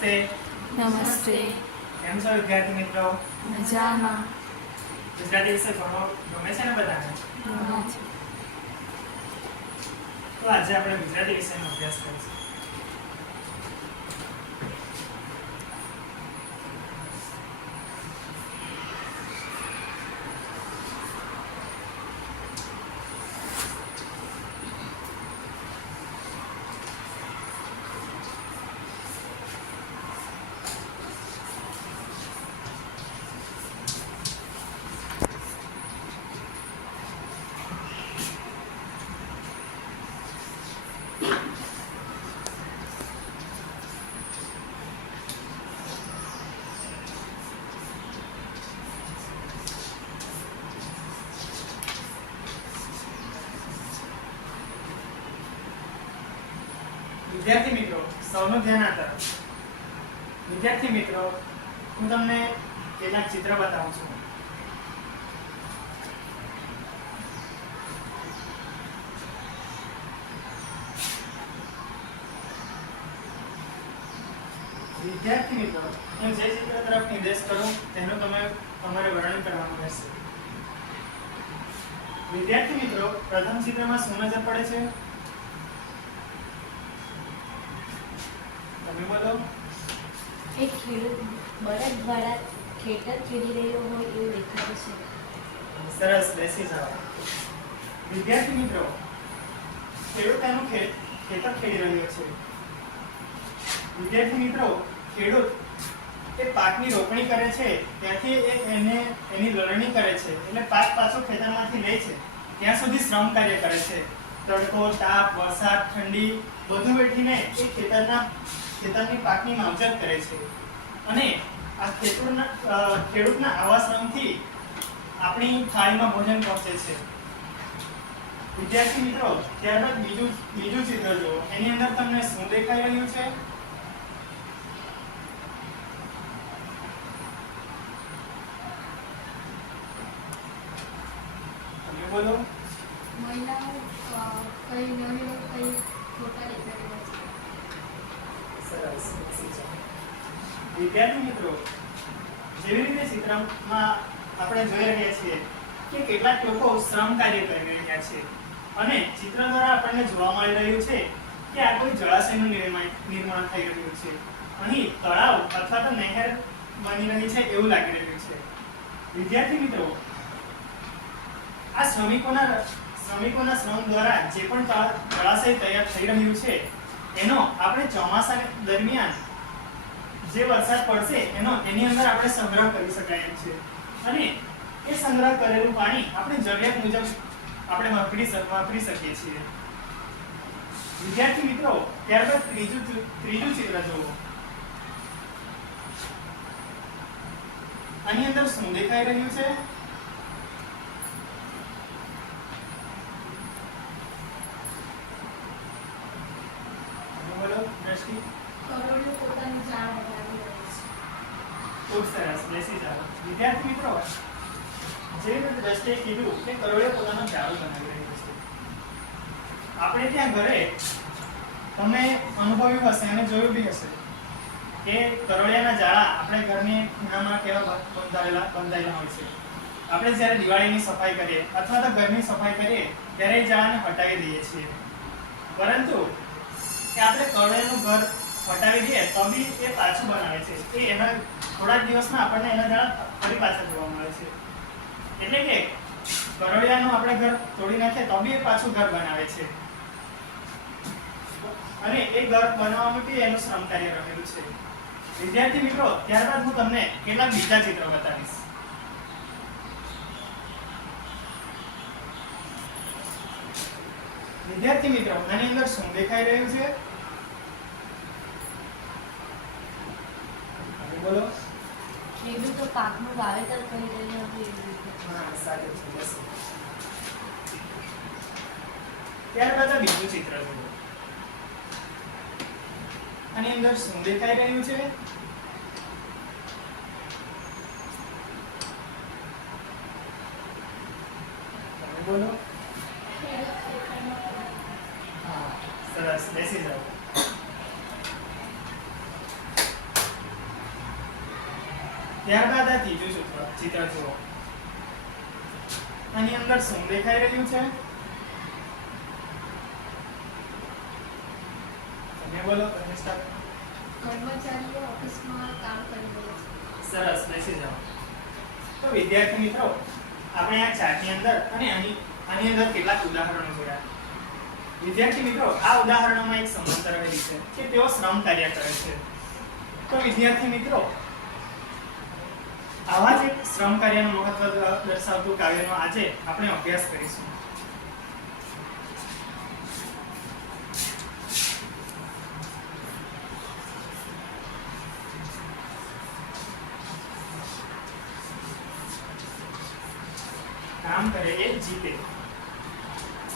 નમસ્તે. નમસ્તે. કેમ છો વિદ્યાર્થી મિત્રો? મજામાં. ગુજરાતી વિષય ભણવો ગમે છે ને બધાને? તો આજે આપણે ગુજરાતી વિષયનો અભ્યાસ કરીશું. વિદ્યાર્થી મિત્રો, સૌનું ધ્યાન આ વિદ્યાર્થી મિત્રો, હું તમને કેટલાક ચિત્ર બતાવું છું. વિદ્યાર્થી મિત્રો, હું જે ચિત્ર તરફ નિર્દેશ કરું, તેનું તમે તમારે વર્ણન કરવાનું રહેશે. વિદ્યાર્થી મિત્રો, પ્રથમ ચિત્રમાં શું નજર પડે છે તમે બોલો એક ખેડૂત બળદ દ્વારા ખેતર ખેડી રહ્યો હોય એવું દેખાય છે. સરસ બેસી જાઓ. વિદ્યાર્થી મિત્રો ખેડૂત તેનું ખેતર ખેડી રહ્યો છે. વિદ્યાર્થી મિત્રો ખેડૂત એ પાકની રોપણી કરે છે ત્યાંથી એ એને એની લણણી કરે છે. એટલે પાક પાછો ખેતરમાંથી લે છે. ત્યાં સુધી શ્રમ કાર્ય કરે છે. તડકો તાપ વરસાદ ઠંડી બધું વેઠીને એ ખેતરના ખેતરની પાકની માવજત કરે છે. અને આ ખેતરના ખેડૂતના આવા શ્રમથી આપણી થાળીમાં ભોજન પહોંચે છે. વિદ્યાર્થી મિત્રો, ત્યારબાદ બીજું બીજું ચિત્ર જુઓ. એની અંદર તમને શું દેખાઈ રહ્યું છે? બોલો. મહિલાઓ કઈ નવી કઈ ફોટા દેખાય સરસ. વિદ્યાર્થી મિત્રો, જેવી રીતે ચિત્રમાં આપણે જોઈ રહ્યા છીએ કે કેટલાક લોકો શ્રમ કાર્ય કરી રહ્યા છે અને ચિત્ર દ્વારા આપણને જોવા મળી રહ્યું છે કે આ કોઈ જળાશયનું નિર્માણ થઈ રહ્યું છે અહીં તળાવ અથવા તો નહેર બની રહી છે એવું લાગી રહ્યું છે વિદ્યાર્થી મિત્રો, આ શ્રમિકોના શ્રમિકોના શ્રમ દ્વારા જે પણ જળાશય તૈયાર થઈ રહ્યું છે એનો આપણે ચોમાસા દરમિયાન જે વરસાદ પડશે, એનો એની અંદર આપણે સંગ્રહ કરી શકાય એમ છે. અને એ સંગ્રહ કરેલું પાણી આપણે જરૂરિયાત મુજબ આપણે વાપરી વાપરી શકીએ છીએ. વિદ્યાર્થી મિત્રો, ત્યારબાદ ત્રીજું ત્રીજું ચિત્ર જોવો. આની અંદર શું દેખાઈ રહ્યું છે તમે બોલો દ્રષ્ટિ કે કરોડે પોતાનો આપણે ત્યાં ઘરે તમને અનુભવ્યું હશે અને જોયું બી હશે કે કરોળિયાના જાળા આપણે ઘરની ખૂણામાં કેવા બંધાયેલા બંધાયેલા હોય છે. આપણે જ્યારે દિવાળીની સફાઈ કરીએ અથવા તો ઘરની સફાઈ કરીએ, ત્યારે એ જાળાને હટાવી દઈએ છીએ. પરંતુ કે આપણે કરોળિયાનું ઘર હટાવી દઈએ, તો બી એ પાછું બનાવે છે. એ એના થોડાક દિવસમાં આપણને એના જાળા ફરી પાછા જોવા મળે છે. એટલે કે કરોળિયાનું આપણે ઘર તોડી નાખે તો બી એ પાછું ઘર બનાવે છે. અને એ ઘર બનાવવામાં બી એનું શ્રમ કાર્ય રહેલું છે. વિદ્યાર્થી મિત્રો, ત્યારબાદ હું તમને કેટલાક બીજા ચિત્રો બતાવીશ. વિદ્યાર્થી મિત્રો, આની અંદર શું દેખાઈ રહ્યું છે? બોલો. ખેડૂતો પાકનું વાવેતર કરી રહ્યા છે હા સાચું છે બસ. ત્યારબાદ આ બીજું ચિત્ર જુઓ આની અંદર શું દેખાઈ રહ્યું છે? બોલો. હા સરસ બેસી જાઓ. ત્યારબાદ આ ત્રીજું સૂત્ર ચિત્ર જુઓ આની અંદર શું દેખાઈ રહ્યું છે. તમે બોલો પ્રતિષ્ઠા કર્મચારીઓ ઓફિસમાં કામ કરી રહ્યા છે. સરસ બેસી જાઓ. તો વિદ્યાર્થી મિત્રો આપણે આ ચાર્ટની અંદર અને આની આની અંદર કેટલાક ઉદાહરણો જોયા. વિદ્યાર્થી મિત્રો આ ઉદાહરણોમાં એક સમાંતર રહેલી છે કે તેઓ શ્રમ કાર્ય કરે છે. તો વિદ્યાર્થી મિત્રો આવા જ એક શ્રમ કાર્યનું મહત્વ દર્શાવતું કાવ્યનો આજે આપણે અભ્યાસ કરીશું. કામ કરે એ જીતે.